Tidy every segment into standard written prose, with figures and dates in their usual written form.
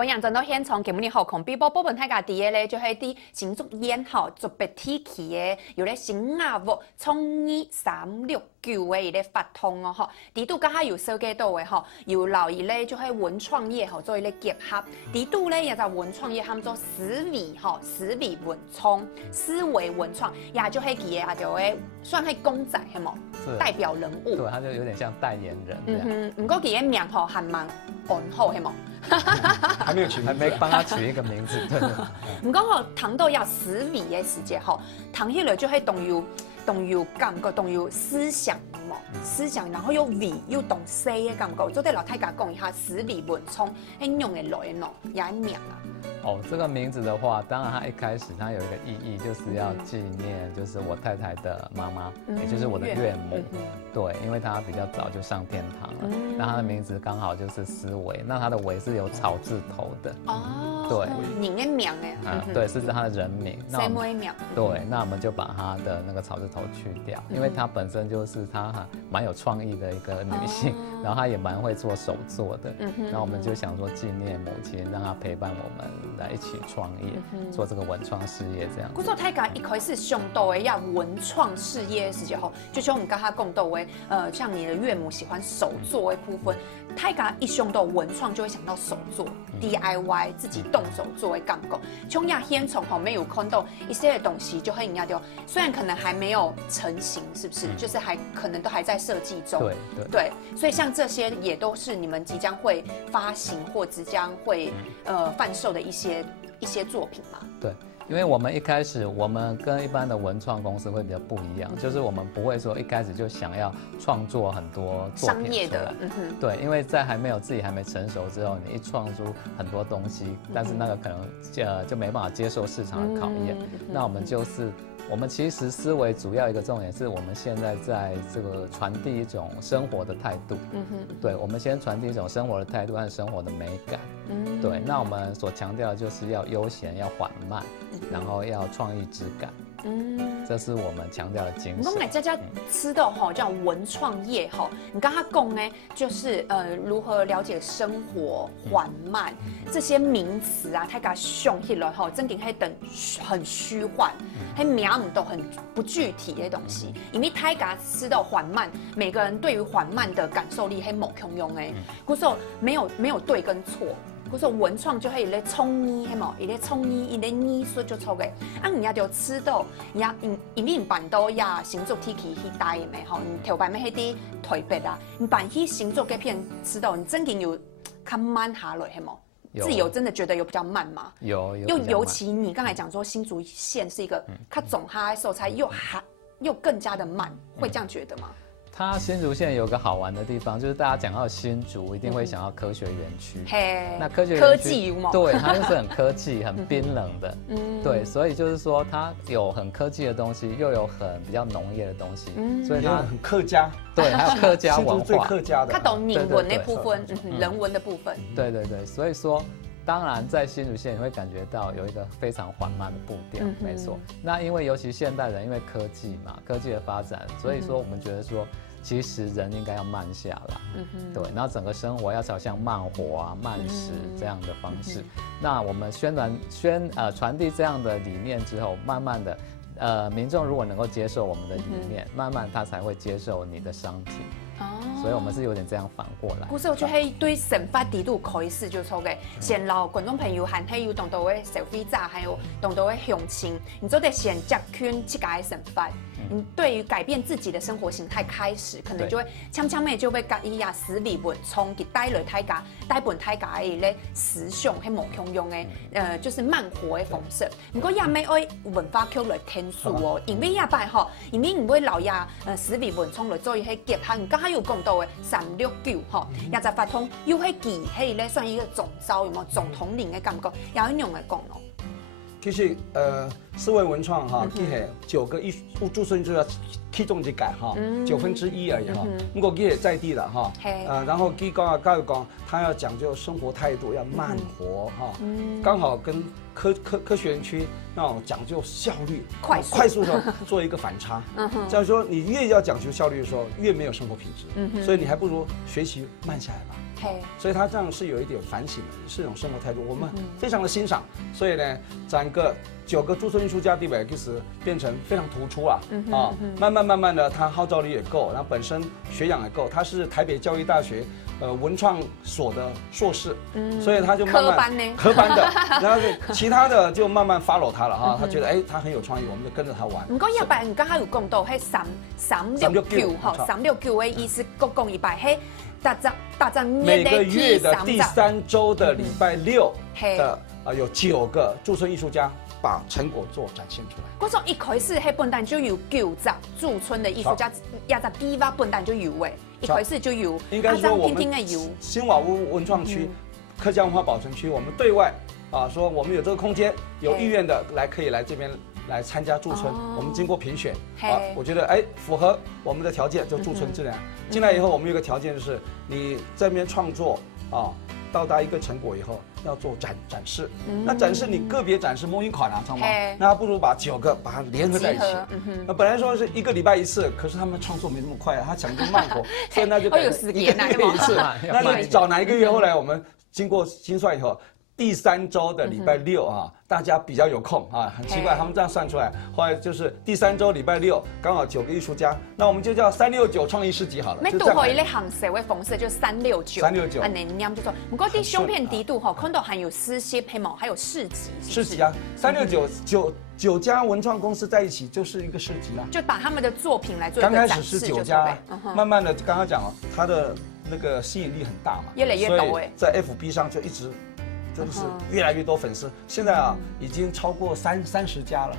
本人真都先从节目里好看，比宝本大家第一咧，就係啲新竹烟吼，特别天气嘅，有咧新亚屋创意369嘅咧发通哦吼，呢度家下有设计到嘅吼，有留意咧就係文创业吼做一咧结合，呢度咧也就文创业喊做思维吼，思维文创，思维文创，也就係佢嘅就會算係公仔係冇，代表人物。对，他就有点像代言人这样。唔過佢嘅名吼還蠻安好係冇。还没有取，还没帮他取一个名字，对。唔講吼，談到要思維嘅時節吼，談起來就係動有感覺，動有思想嘛，思想，然後有味，有動勢嘅感覺。做啲老太家講一下思維文創，係用嘅來喏，也係名啊。哦，这个名字的话，当然它一开始它有一个意义，就是要纪念，就是我太太的妈妈，也就是我的岳母。对，因为她比较早就上天堂了，那她的名字刚好就是思维，那她的维是有草字头的。哦，对，人嘅名誒。对，是她的人名。什麼名？对，那我们就把她的那个草字头去掉，因为她本身就是她蛮有创意的一个女性，然后她也蛮会做手作的。然后我们就想说纪念母亲，让她陪伴我们来一起创业，做这个文創事業這樣。嗰個大家一開始想到嘅要文創事業嘅時候，就像我們剛才講到嘅，像你的岳母喜歡手作嘅部分，大家一想到文創就會想到手作、DIY 自己動手做嘅感覺。從亞現從後面有看到一些東西，就會人家就雖然可能還沒有成型，是不是？就是還可能都還在設計中。對，所以像這些也都是你們即將會發行或即將會販售的一些作品嘛。对，因为我们一开始我们跟一般的文创公司会比较不一样，就是我们不会说一开始就想要创作很多作品商业的，对，因为在自己还没成熟之后，你一创出很多东西，但是那个可能就没办法接受市场的考验。那我们其实思维主要一个重点是我们现在在这个传递一种生活的态度。对，我们先传递一种生活的态度和生活的美感。对，那我们所强调的就是要悠闲，要缓慢，然后要创意质感。这是我们强调的精神。我们大家吃的哈叫文创业哈，你刚刚讲呢，就是如何了解生活缓慢这些名词啊，大家想起来哈，真的是等很虚幻，还名唔都很不具体的东西。因为大家吃到缓慢，每个人对于缓慢的感受力还某共用诶，故说没有对跟错。嗰個文創就係咧創意係冇，伊咧創意，伊咧藝術就錯嘅。啊，人家就知道，因為辦到呀星座天氣去帶嘅咪吼，頭擺咩迄啲台北啊，你辦起星座嘅片，知道你真嘅有較慢下來係冇？自己有真的覺得有比較慢嗎？有。又尤其你剛才講說新竹縣是一個較總下嘅時候才又更加的慢，會這樣覺得嗎？它新竹县有个好玩的地方，就是大家讲到新竹，一定会想到科学园区。那科技对，它就是很科技、很冰冷的。对，所以就是说它有很科技的东西，又有很比较农业的东西，所以它很客家。对，还有客家文化。最客家的。它懂人文的部分，人文的部分。对，所以说。当然，在新竹县你会感觉到有一个非常缓慢的步调，没错。那因为尤其现代人因为科技嘛，科技的发展，所以说我们觉得说，其实人应该要慢下来，对。然后整个生活要朝向慢活啊、慢食这样的方式。那我们传递这样的理念之后，慢慢的，民众如果能够接受我们的理念，慢慢他才会接受你的商品。所以我们是有点这样反过来。故事就係對神法地都開始就錯嘅，先老觀眾朋友還係有當到嘅消費者，還有當到嘅鄉親，你就得先接圈這個神法。你對於改變自己的生活形態開始，可能就會悄悄咩就會甲伊呀思維文創，佢帶來大家嘅咧思想係無共用嘅，就是慢活嘅方式。不過也咪愛文化局來天數哦，因為也擺吼，因為唔會留呀思維文創來做一些結合，你剛才有講到嘅369吼，也就發通又係記係咧算一個總召有冇總統領嘅感覺，有一樣嘅講咯。其實思維文創哈，佢係9個駐村就要其中一屆哈，1/9而已哈。不過佢係在地的哈，然後佢講，他要講究生活態度，要慢活哈，剛好跟科學園區那種講究效率、快速的做一個反差。這樣說，你越要講究效率的時候，越沒有生活品質，所以你還不如學習慢下來吧。所以他这样是有一点反省的，是一种生活态度，我们非常的欣赏。所以呢，整个9个驻村艺术家地位其实变成非常突出啊，慢慢的，他号召力也够，然后本身学养也够，他是台北教育大学文创所的硕士，所以他就慢慢科班的，然后其他的就慢慢 follow 他了哈，他觉得他很有创意，我们就跟着他玩。不过要不然，刚刚有讲到，迄369哈，369的意思，国共一百，迄大张每个月的第3周的礼拜6的有9个驻村艺术家把成果做展现出来。我说一开始迄本单就有90驻村的艺术家，20几个本单就有诶，一开始就有。应该说我们新瓦屋文创区、客家文化保存区，我们对外说我们有这个空间，有意愿的可以来这边来参加驻村。我们经过评选，我觉得符合我们的条件就驻村进来。进来以后，我们有个条件就是你这边创作到达一个成果以后要做展示。那展示你个别展示模拟款啊，知道吗？那不如把9个把它联合在一起。那本来说是1个礼拜一次，可是他们创作没那么快啊，他想跟慢活，所以那就有时间1个月一次。那就找哪一个月？后来我们经过精算以后，第3周的礼拜6大家比较有空很奇怪，他们这样算出来，后来就是第3周礼拜6刚好9个艺术家，那我们就叫369创意市集好了。没拄好一类行社会方式就369，按你念就说，不过啲胸片底度看到还有诗些配毛，还有市集。市集啊，369九家文创公司在一起就是一个市集啦，就把他们的作品来做一个展示。刚开始是9家，慢慢的刚刚讲它的那个吸引力很大嘛，越来越多在 FB 上就一直。真的是越来越多粉丝，现在已经超过30家了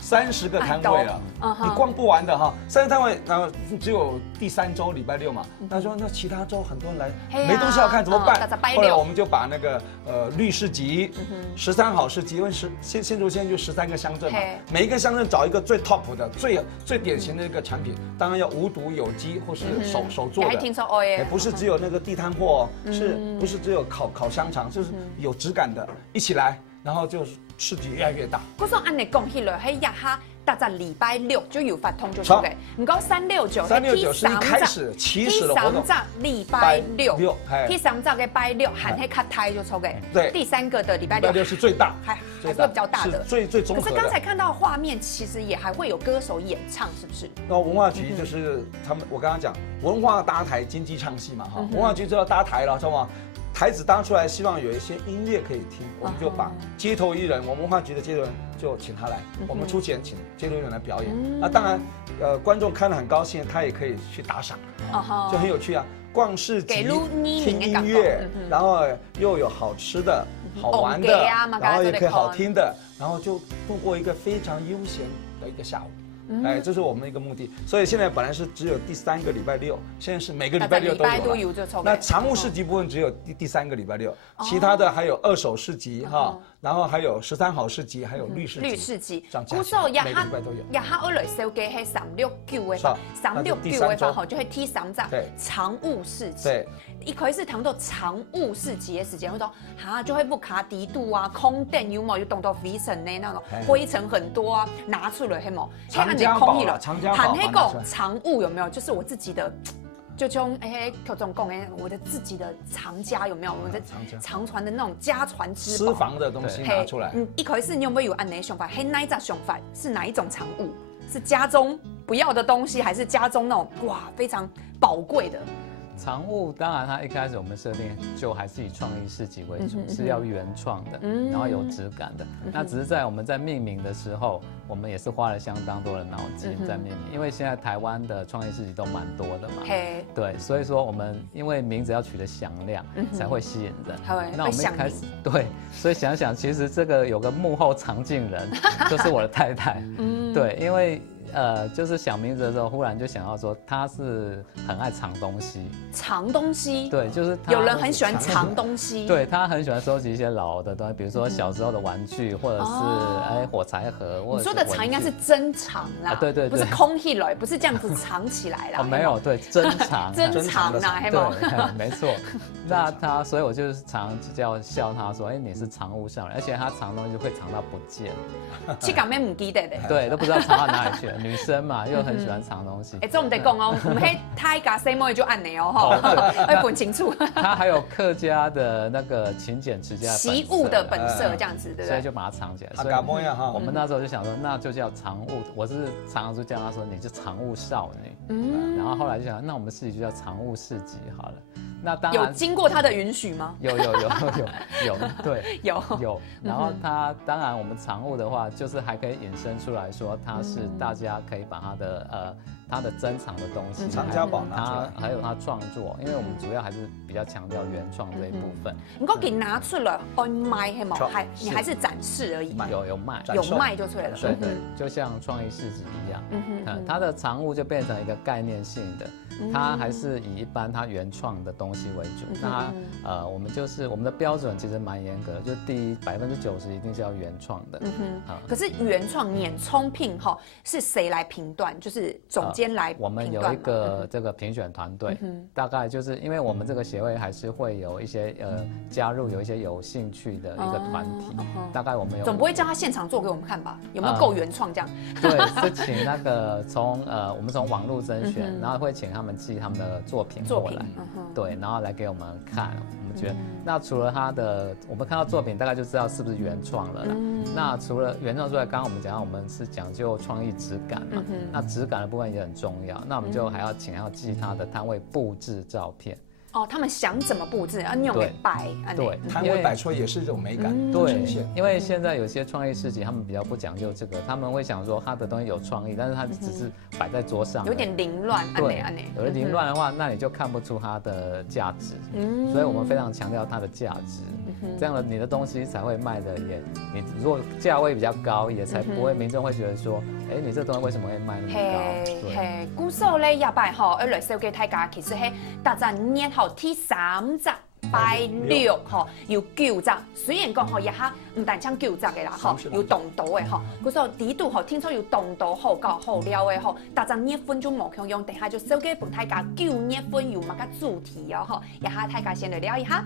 ，30个摊位了，你逛不完的哈。30摊位，然后只有第3周礼拜6嘛，他说那其他周很多人来没东西要看怎么办？后来我们就把那个绿市集、13好市集，因为新竹县就13个乡镇嘛，每一个乡镇找一个最 top 的、最典型的一个产品，当然要无毒有机或是手做的，不是只有那个地摊货，不是只有烤香肠，就是有质感的，一起来，然后就市集越来越大。我说按你讲起来，迄日哈。大概礼拜6就有发通就出嘅，唔講369是一開始起始的活動。第3集禮拜6，第3集嘅禮拜6喊黑卡胎就出嘅。對，第3個的禮拜6是最大，還是會比較大的，最綜合的。可是剛才看到畫面，其實也還會有歌手演唱，是不是？那文化局就是他們，我剛剛講文化搭台經濟唱戲嘛，哈，文化局就要搭台了，知道嗎？台子搭出来，希望有一些音乐可以听，我们就把街头艺人，我们文化局的街头人就请他来，我们出钱请街头艺人来表演。那当然，观众看得很高兴，他也可以去打赏，就很有趣啊。逛市集、听音乐，然后又有好吃的、好玩的，然后也可以好听的，然后就度过一个非常悠闲的一个下午。这是我们的一个目的。所以现在本来是只有第3个礼拜6，现在是每个礼拜6都有。那常务市集部分只有第3个礼拜6，其他的还有2手市集哈，然后还有13好市集，还有绿市集。古时候每個禮拜都有。日下我來收嘅係369嘅，369嘅話吼就係第3集常務市集。對，一開始談到常務市集嘅時間，會說就會不卡底度啊，空電有冇有動到灰塵呢？那種灰塵很多啊，拿出來係冇。長江寶了，喊那個藏物有沒有？就是我自己的，就從口中講我的自己的藏家有沒有？我的藏傳的那種家傳之寶，私房的東西拿出來。一開始你有沒有按哪想法？那一隻想法是哪一種藏物？是家中不要的東西，還是家中那種非常寶貴的？藏物當然，它一開始我們設定就還是以創意市集為主，是要原創的，然後有質感的。那只是在我們在命名的時候，我們也是花了相當多的腦筋在命名，因為現在台灣的創意市集都蠻多的嘛。對，所以說我們因為名字要取得響亮，才會吸引人。那我們一開始對，所以想想其實這個有個幕後藏鏡人，就是我的太太。對，因為就是想名字的時候，忽然就想到說他是很愛藏東西。藏東西？對，就是他有人很喜歡藏東西。對，他很喜歡收集一些老的東西，比如說小時候的玩具，或者是火柴盒。你說的藏應該是珍藏啦，對對對，不是空起來，不是這樣子藏起來啦。沒有，對，珍藏。珍藏啦，對，沒錯。那他，所以我就是常叫笑他說，你是藏物上來，而且他藏東西會藏到不見。去港面唔記得的。對，都不知道藏到哪裡去了。女生嘛，又很喜欢藏东西。哎，这我们得讲哦，我们嘿太家生妹就按你哦哈，要分清楚。它还有客家的那个勤俭持家的习物的本色这样子，对不对？所以就把它藏起来。所以我们那时候就想说，那就叫藏物。我是常常就叫他说，你是藏物少女。然后后来就想，那我们市集就叫藏物市集好了。那当然有经过他的允许吗？有，对，有。然后它当然我们藏物的话，就是还可以引申出来说，它是大家可以把它的珍藏的东西，藏家宝拿出来，还有它创作，因为我们主要还是比较强调原创这一部分。你给拿出来on 卖黑毛，你还是展示而已。有卖，有卖就对了。对，就像创意市集一样，它的藏物就变成一个概念性的，它还是以一般它原创的东西为主。那我们的标准其实蛮严格的，就第一90%一定是要原创的。可是原创碾聪聘哈是谁来评断？就是总监。我们有一个这个评选团队，大概就是因为我们这个协会还是会有一些加入有一些有兴趣的一个团体，大概我们有总不会叫他现场做给我们看吧？有没有够原创这样？对，是请那个我们从网络甄选，然后会请他们寄他们的作品过来，对，然后来给我们看。我们觉得那除了我们看到作品大概就知道是不是原创了啦。那除了原创之外，刚刚我们讲到我们是讲究创意质感嘛，那质感的部分也很重要。那我们就还要寄他的摊位布置照片。哦，他们想怎么布置，你有没摆？对，摊位摆出来也是一种美感。对，因为现在有些创意市集，他们比较不讲究这个，他们会想说他的东西有创意，但是他只是摆在桌上，有点凌乱。对，有点凌乱的话，那你就看不出它的价值。所以我们非常强调它的价值，这样的你的东西才会卖的你如果价位比较高，也才不会民众会觉得说，哎，你这东西为什么会卖那么高？嘿，古时咧也摆吼，来收给大家，其实嘿，大家年后第3集。拜6吼，有9集，虽然讲吼也哈唔但唱9集嘅啦吼，有动刀嘅吼，嗰時候呢度吼聽說有動刀好搞好料嘅吼，大家熱分就冇強用，等下就收給本大家9月份有乜個主題哦吼，也哈大家先來聊一下。